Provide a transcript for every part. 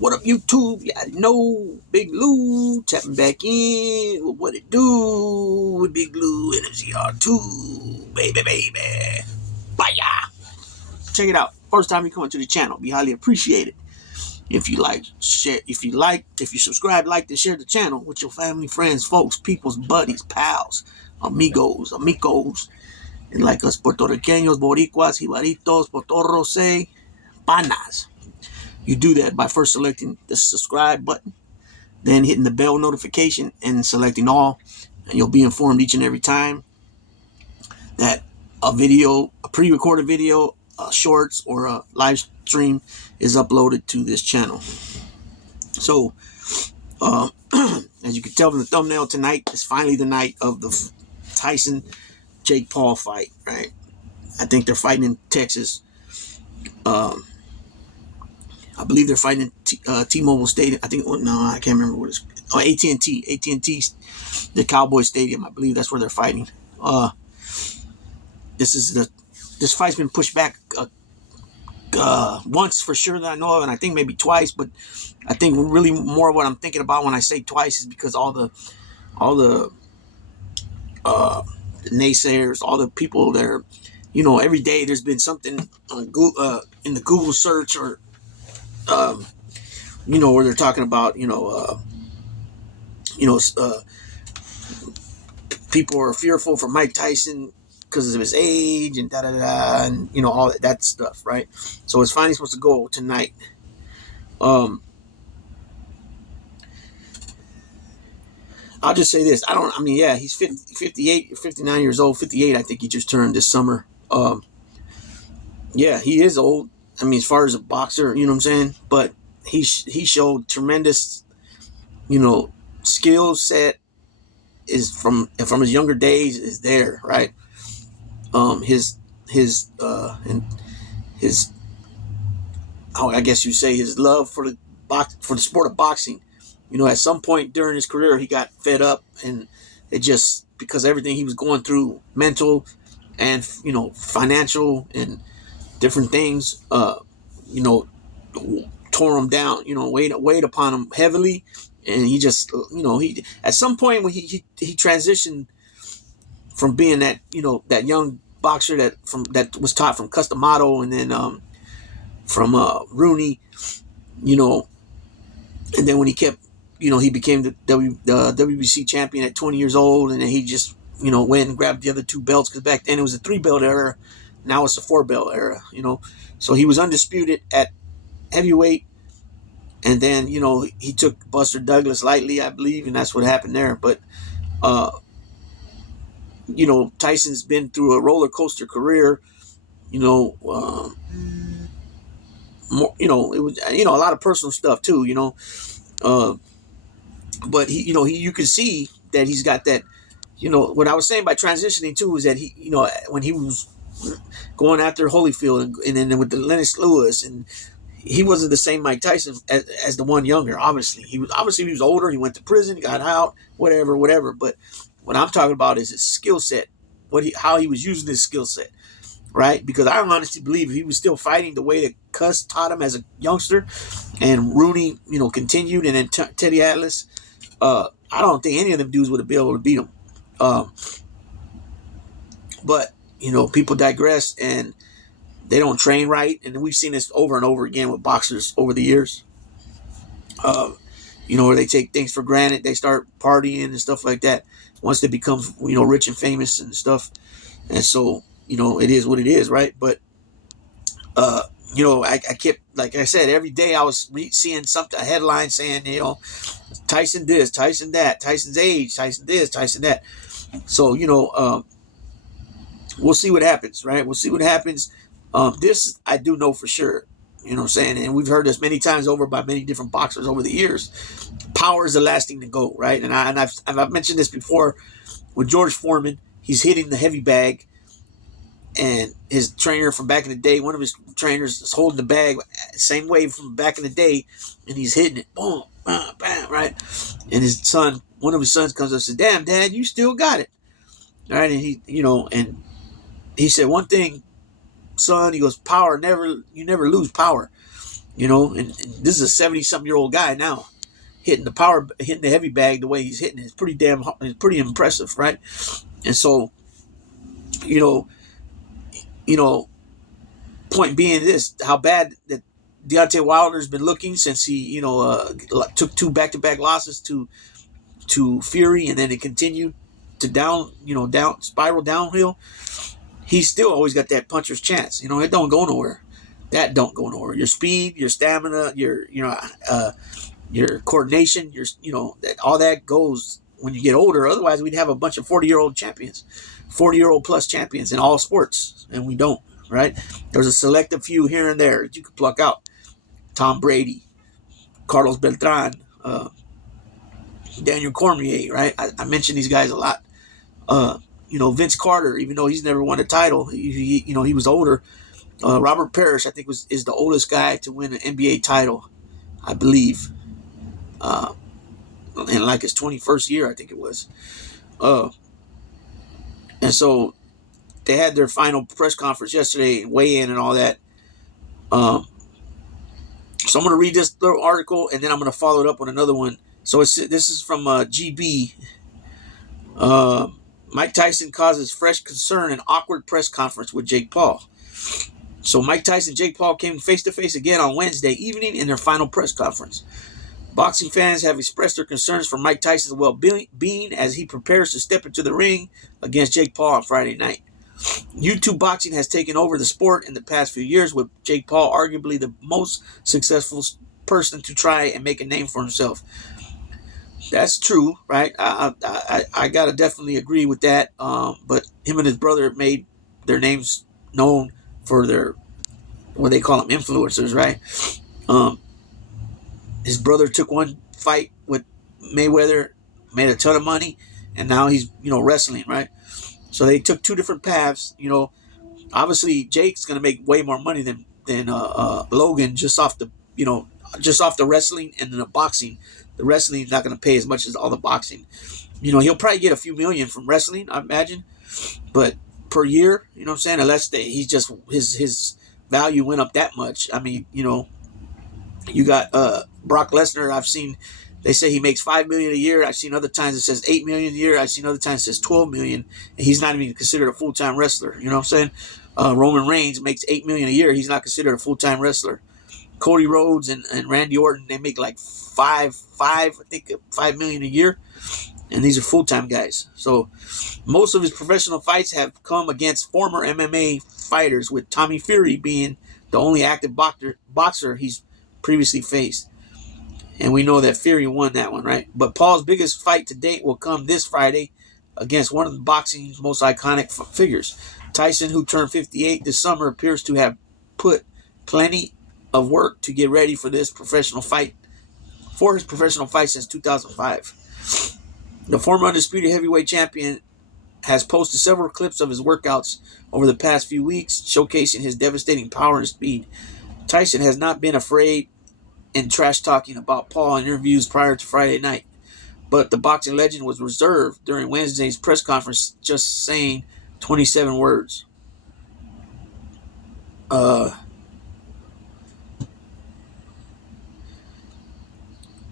What up, YouTube? Yeah, I know Big Lou tapping back in. What it do with Big Lou and MCR2, baby. Bye. Check it out. First time you come to the channel, be highly appreciated. If you like, share. If you subscribe, like, and share the channel with your family, friends, folks, peoples, buddies, pals, amigos, and like us Puertorriqueños, Boricuas, Jibaritos, Potorros say, panas. You do that by first selecting the subscribe button, then hitting the bell notification and selecting all, and you'll be informed each and every time that a pre-recorded video, shorts, or a live stream is uploaded to this channel. So, as you can tell from the thumbnail, tonight is finally the night of the Tyson-Jake Paul fight, right? I think they're fighting in Texas. I believe they're fighting in T-Mobile Stadium. I think, I can't remember what it's. Oh, AT&T, the Cowboy Stadium. I believe that's where they're fighting. This fight's been pushed back once for sure that I know of, and I think maybe twice. But I think really more what I'm thinking about when I say twice is because all the naysayers, all the people that are, every day there's been something on Google, in the Google search or. Where they're talking about, people are fearful for Mike Tyson because of his age and and all that stuff, right? So it's finally supposed to go tonight. I'll just say this. He's 58, 59 years old, 58. I think he just turned this summer. He is old. As far as a boxer, you know what I'm saying? But he showed tremendous, skill set is from his younger days is there, right? His I guess you say his love for the sport of boxing. At some point during his career, he got fed up, and it just because everything he was going through, mental and financial and different things, tore him down, weighed upon him heavily. And he just, he at some point when he transitioned from being that, that young boxer that was taught from Customato and then from Rooney, and then when he kept, he became the WBC champion at 20 years old, and then he just, went and grabbed the other two belts because back then it was a 3-belt era. Now it's a 4-belt era, So he was undisputed at heavyweight. And then, he took Buster Douglas lightly, I believe, and that's what happened there. But, Tyson's been through a roller coaster career, more, it was, a lot of personal stuff too, but you can see that he's got that, what I was saying by transitioning too is that he, when he was going after Holyfield and then with the Lennox Lewis, and he wasn't the same Mike Tyson as the one younger. Obviously he was older. He went to prison, he got out, whatever. But what I'm talking about is his skill set, how he was using his skill set, right? Because I don't honestly believe if he was still fighting the way that Cuss taught him as a youngster, and Rooney, continued, and then Teddy Atlas, I don't think any of them dudes would have been able to beat him. But people digress, and they don't train right, and we've seen this over and over again with boxers over the years. Where they take things for granted, they start partying and stuff like that. Once they become, rich and famous and stuff, and so it is what it is, right? But I kept, like I said, every day I was seeing a headline saying, Tyson this, Tyson that, Tyson's age, Tyson this, Tyson that. So we'll see what happens, right? We'll see what happens. This I do know for sure, what I'm saying, and we've heard this many times over by many different boxers over the years. Power is the last thing to go, right? And I've mentioned this before with George Foreman. He's hitting the heavy bag, and his trainer from back in the day, one of his trainers is holding the bag same way from back in the day, and he's hitting it, boom, bam, bam, right? And one of his sons comes up and says, "Damn, Dad, you still got it," right? And he, and he said one thing, son. He goes, "Power you never lose power." And this is a 70-something-year-old guy now, hitting the heavy bag the way he's hitting it. It's pretty impressive, right? And so, you know, you know, point being this, how bad that Deontay Wilder's been looking since he, took two back-to-back losses to Fury, and then it continued to spiral downhill. He's still always got that puncher's chance. It don't go nowhere. That don't go nowhere. Your speed, your stamina, your coordination, all that goes when you get older. Otherwise, we'd have a bunch of 40-year-old champions, 40-year-old plus champions in all sports, and we don't, right? There's a selective few here and there that you could pluck out. Tom Brady, Carlos Beltran, Daniel Cormier, right? I mention these guys a lot. Vince Carter, even though he's never won a title, he was older. Robert Parrish, I think, is the oldest guy to win an NBA title, I believe. In like his 21st year, I think it was. And so they had their final press conference yesterday, weigh-in and all that. So I'm going to read this little article, and then I'm going to follow it up with another one. So this is from GB. Mike Tyson causes fresh concern in awkward press conference with Jake Paul. So Mike Tyson and Jake Paul came face-to-face again on Wednesday evening in their final press conference. Boxing fans have expressed their concerns for Mike Tyson's well-being as he prepares to step into the ring against Jake Paul on Friday night. YouTube boxing has taken over the sport in the past few years, with Jake Paul arguably the most successful person to try and make a name for himself. That's true, right? I gotta definitely agree with that. But him and his brother made their names known for their, what they call them, influencers, right? His brother took one fight with Mayweather, made a ton of money, and now he's wrestling, right? So they took two different paths. Obviously Jake's gonna make way more money than Logan just off the wrestling and then the boxing. The wrestling is not gonna pay as much as all the boxing. He'll probably get a few million from wrestling, I imagine, but per year, you know what I'm saying? Unless he's just his value went up that much. I mean, you got Brock Lesnar. I've seen they say he makes $5 million a year. I've seen other times it says $8 million a year. I've seen other times it says $12 million, and he's not even considered a full-time wrestler. You know what I'm saying? Roman Reigns makes $8 million a year. He's not considered a full-time wrestler. Cody Rhodes and Randy Orton, they make like $5 million a year, and these are full-time guys. So most of his professional fights have come against former MMA fighters, with Tommy Fury being the only active boxer he's previously faced. And we know that Fury won that one, right? But Paul's biggest fight to date will come this Friday against one of the boxing's most iconic figures. Tyson, who turned 58 this summer, appears to have put plenty of work to get ready for his professional fight since 2005. The former undisputed heavyweight champion has posted several clips of his workouts over the past few weeks, showcasing his devastating power and speed. Tyson has not been afraid in trash talking about Paul in interviews prior to Friday night, but the boxing legend was reserved during Wednesday's press conference, just saying 27 words.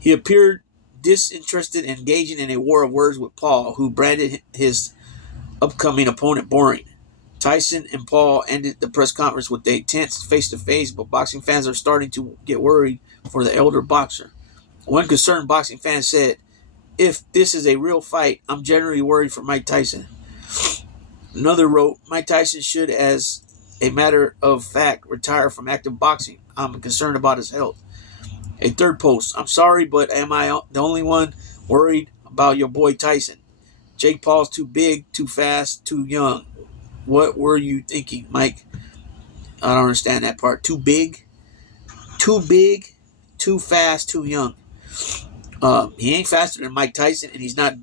He appeared disinterested and engaging in a war of words with Paul, who branded his upcoming opponent boring. Tyson and Paul ended the press conference with a tense face-to-face, but boxing fans are starting to get worried for the elder boxer. One concerned boxing fan said, "If this is a real fight, I'm generally worried for Mike Tyson." Another wrote, "Mike Tyson should, as a matter of fact, retire from active boxing. I'm concerned about his health." A third post, "I'm sorry, but am I the only one worried about your boy Tyson? Jake Paul's too big, too fast, too young. What were you thinking, Mike?" I don't understand that part. Too big, too fast, too young. He ain't faster than Mike Tyson, and he's not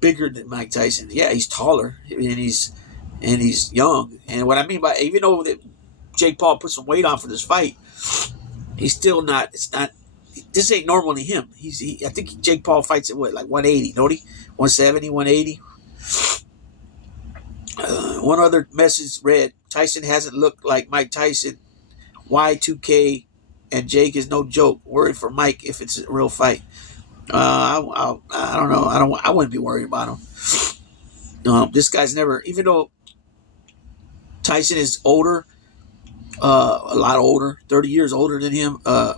bigger than Mike Tyson. Yeah, he's taller, and he's young. And what I mean by, even though that Jake Paul put some weight on for this fight, he's still not. It's not. This ain't normally him. I think Jake Paul fights at what, like 180, don't he? 170, 180. One other message read, "Tyson hasn't looked like Mike Tyson Y2K and Jake is no joke. Worried for Mike if it's a real fight. I don't know. I wouldn't be worried about him. This guy's never, even though Tyson is older, a lot older, 30 years older than him. Uh,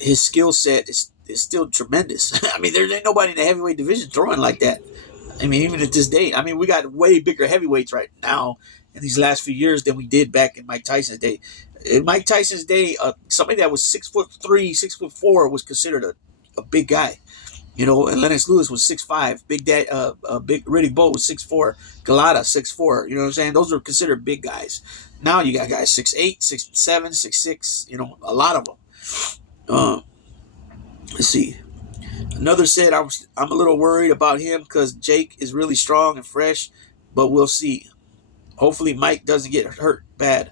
his skill set is still tremendous. I mean, there ain't nobody in the heavyweight division throwing like that. I mean, even at this day, I mean, we got way bigger heavyweights right now in these last few years than we did back in Mike Tyson's day. In Mike Tyson's day, somebody that was 6'3", 6'4" was considered a big guy. You know, and Lennox Lewis was 6'5". Big Riddick Bowe was 6'4". Galata 6'4". You know what I'm saying? Those are considered big guys. Now you got guys 6'8", 6'7", 6'6". You know, a lot of them. Let's see. Another said, I'm a little worried about him because Jake is really strong and fresh, but we'll see. Hopefully Mike doesn't get hurt bad.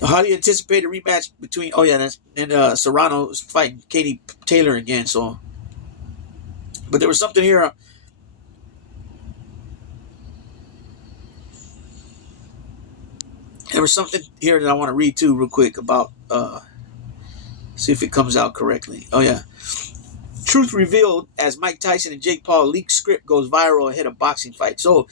How do you anticipate a rematch between Serrano is fighting Katie Taylor again? So, but there was something here. There was something here that I want to read too, real quick about. See if it comes out correctly. Oh yeah. Truth revealed as Mike Tyson and Jake Paul leaked script goes viral ahead of boxing fight. So,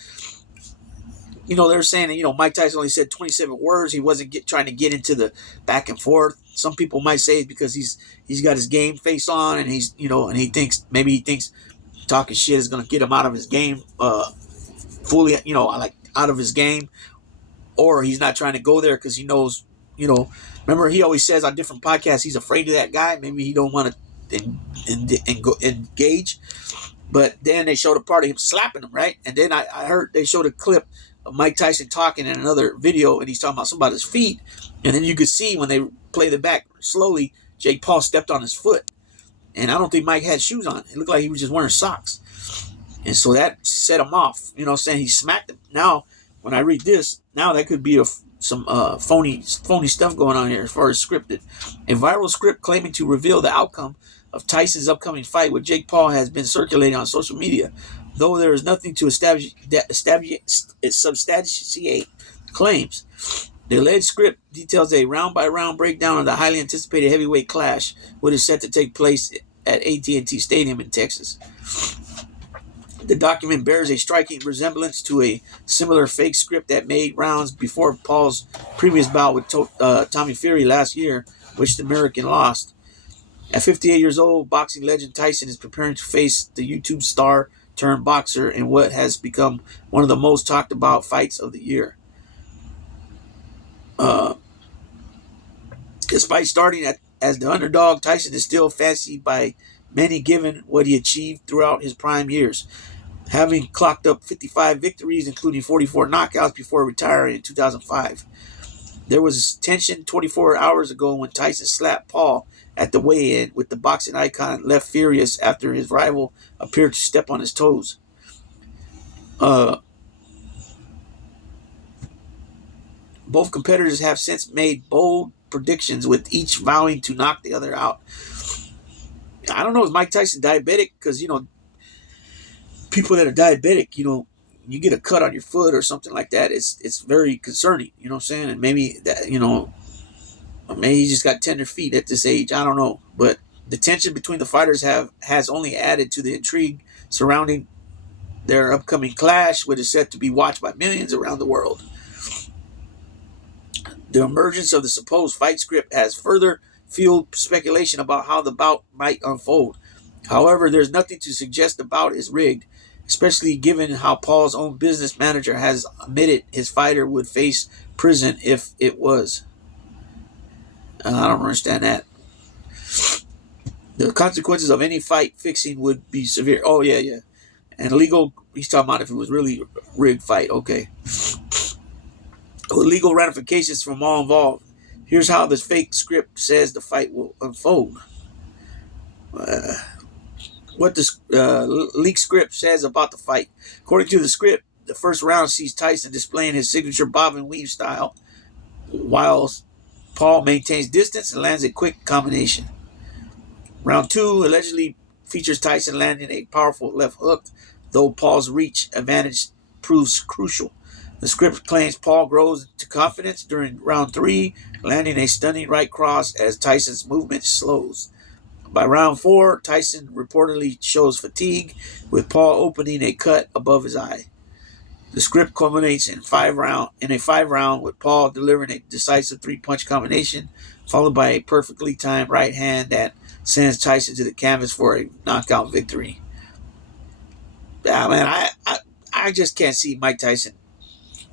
you know, they're saying that, you know, Mike Tyson only said 27 words. He wasn't trying to get into the back and forth. Some people might say it's because he's got his game face on and he's, you know, and he thinks talking shit is going to get him out of his game, fully, you know, like out of his game, or he's not trying to go there because he knows, you know, remember he always says on different podcasts he's afraid of that guy. Maybe he don't want to engage. But then they showed a part of him slapping him, right? And then I heard they showed a clip of Mike Tyson talking in another video, and he's talking about something about his feet. And then you could see when they played it back slowly, Jake Paul stepped on his foot. And I don't think Mike had shoes on. It looked like he was just wearing socks. And so that set him off. You know what I'm saying? He smacked him. Now, when I read this, now that could be some phony stuff going on here as far as scripted. A viral script claiming to reveal the outcome of Tyson's upcoming fight with Jake Paul has been circulating on social media, though there is nothing to substantiate claims. The alleged script details a round-by-round breakdown of the highly anticipated heavyweight clash, which is set to take place at AT&T Stadium in Texas. The document bears a striking resemblance to a similar fake script that made rounds before Paul's previous bout with Tommy Fury last year, which the American lost. At 58 years old, boxing legend Tyson is preparing to face the YouTube star turned boxer in what has become one of the most talked about fights of the year. Despite starting as the underdog, Tyson is still fancied by many given what he achieved throughout his prime years, having clocked up 55 victories, including 44 knockouts before retiring in 2005. There was tension 24 hours ago when Tyson slapped Paul at the weigh-in, with the boxing icon left furious after his rival appeared to step on his toes. Both competitors have since made bold predictions, with each vowing to knock the other out. I don't know, is Mike Tyson diabetic? Because, you know, people that are diabetic, you know, you get a cut on your foot or something like that, it's very concerning, you know what I'm saying? And maybe that, you know, maybe he just got tender feet at this age. I don't know. But the tension between the fighters has only added to the intrigue surrounding their upcoming clash, which is set to be watched by millions around the world. The emergence of the supposed fight script has further fueled speculation about how the bout might unfold. However, there's nothing to suggest the bout is rigged, especially given how Paul's own business manager has admitted his fighter would face prison if it was. I don't understand that. The consequences of any fight fixing would be severe. Oh, yeah. And legal, he's talking about if it was really a rigged fight. Okay. With legal ramifications from all involved. Here's how this fake script says the fight will unfold. What the leaked script says about the fight. According to the script, the first round sees Tyson displaying his signature bob and weave style, while Paul maintains distance and lands a quick combination. Round 2 allegedly features Tyson landing a powerful left hook, though Paul's reach advantage proves crucial. The script claims Paul grows to confidence during round 3, landing a stunning right cross as Tyson's movement slows. By round 4, Tyson reportedly shows fatigue, with Paul opening a cut above his eye. The script culminates in a 5 round with Paul delivering a decisive 3-punch combination, followed by a perfectly timed right hand that sends Tyson to the canvas for a knockout victory. Yeah, man, I just can't see Mike Tyson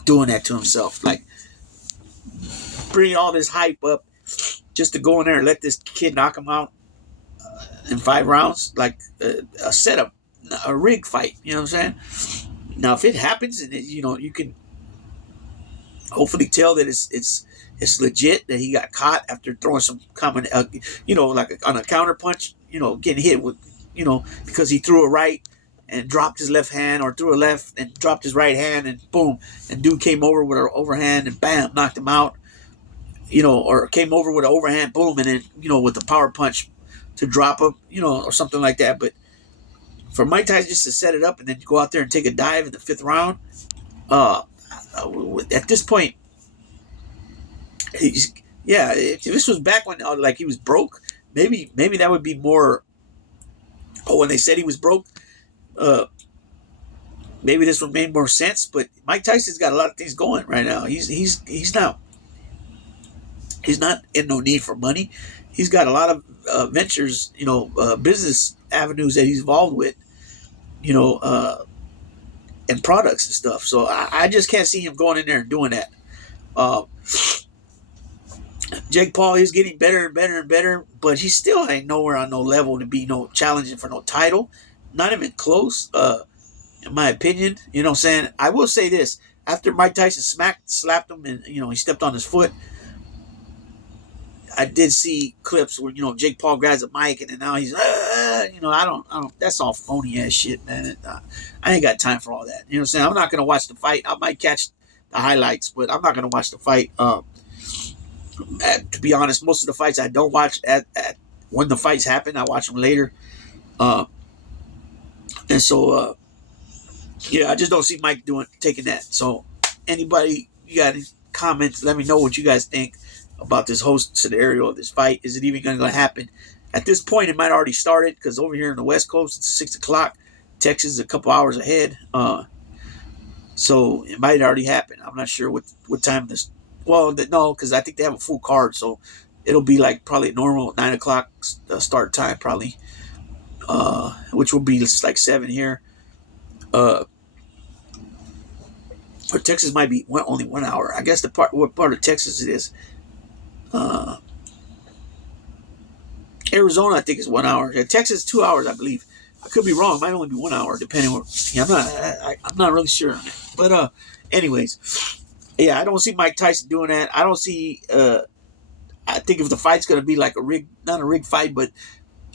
doing that to himself. Like, bringing all this hype up just to go in there and let this kid knock him out in 5 rounds, like a setup, a rig fight. You know what I'm saying? Now, if it happens, and you can hopefully tell that it's legit, that he got caught after throwing some common, like on a counter punch, getting hit with, because he threw a right and dropped his left hand, or threw a left and dropped his right hand, and boom, and dude came over with an overhand and bam, knocked him out, or came over with an overhand, boom, and then, with the power punch to drop him, or something like that. But for Mike Tyson just to set it up and then go out there and take a dive in the 5th round, at this point, if this was back when like he was broke, maybe that would be more. Oh, when they said he was broke, maybe this would make more sense. But Mike Tyson's got a lot of things going right now. He's not in no need for money. He's got a lot of ventures, business avenues that he's involved with, and products and stuff. So I just can't see him going in there and doing that. Jake Paul, he's getting better and better and better, but he still ain't nowhere on no level to be challenging for no title. Not even close, in my opinion. You know what I'm saying? I will say this. After Mike Tyson slapped him and, he stepped on his foot, I did see clips where, Jake Paul grabs a mic and then now he's, I don't, that's all phony ass shit, man. I ain't got time for all that. You know what I'm saying? I'm not going to watch the fight. I might catch the highlights, but I'm not going to watch the fight. To be honest, most of the fights I don't watch at when the fights happen. I watch them later. And so, I just don't see Mike taking that. So, anybody, you got any comments? Let me know what you guys think about this whole scenario of this fight. Is it even going to happen? At this point, it might already started, because over here in the West Coast, it's 6 o'clock. Texas is a couple hours ahead. So, it might already happen. I'm not sure what time this. Well, no, because I think they have a full card, so it'll be like probably normal 9 o'clock start time, probably, which will be like 7 here. Or Texas might be only 1 hour. I guess what part of Texas it is. Arizona, I think, is 1 hour. Texas, 2 hours, I believe. I could be wrong. It might only be 1 hour, depending on. I'm not really sure on it. But anyways. Yeah, I don't see Mike Tyson doing that. I don't see. I think if the fight's going to be like not a rig fight, but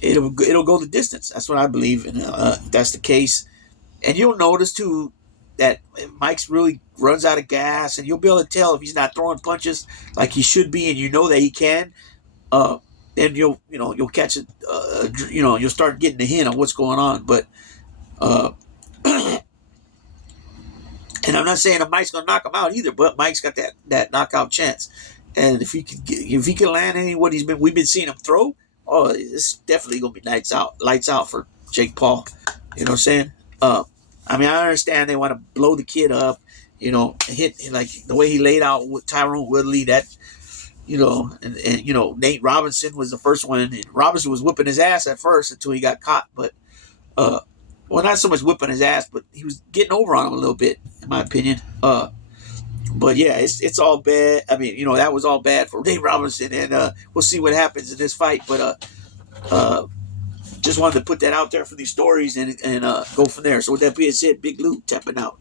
it'll go the distance. That's what I believe, and if that's the case. And you'll notice too that Mike's really runs out of gas, and you'll be able to tell if he's not throwing punches like he should be, and that he can. Then you'll catch it. You'll start getting the hint of what's going on, but. And I'm not saying that Mike's gonna knock him out either, but Mike's got that knockout chance. And if he can land any what we've been seeing him throw, it's definitely gonna be lights out for Jake Paul. You know what I'm saying? I understand they want to blow the kid up, hit like the way he laid out with Tyrone Woodley. That, and Nate Robinson was the first one, and Robinson was whipping his ass at first until he got caught, but well, not so much whipping his ass, but he was getting over on him a little bit, in my opinion. But yeah, it's all bad. That was all bad for Nate Robinson, and we'll see what happens in this fight. But just wanted to put that out there for these stories and go from there. So with that being said, Big Lou tapping out.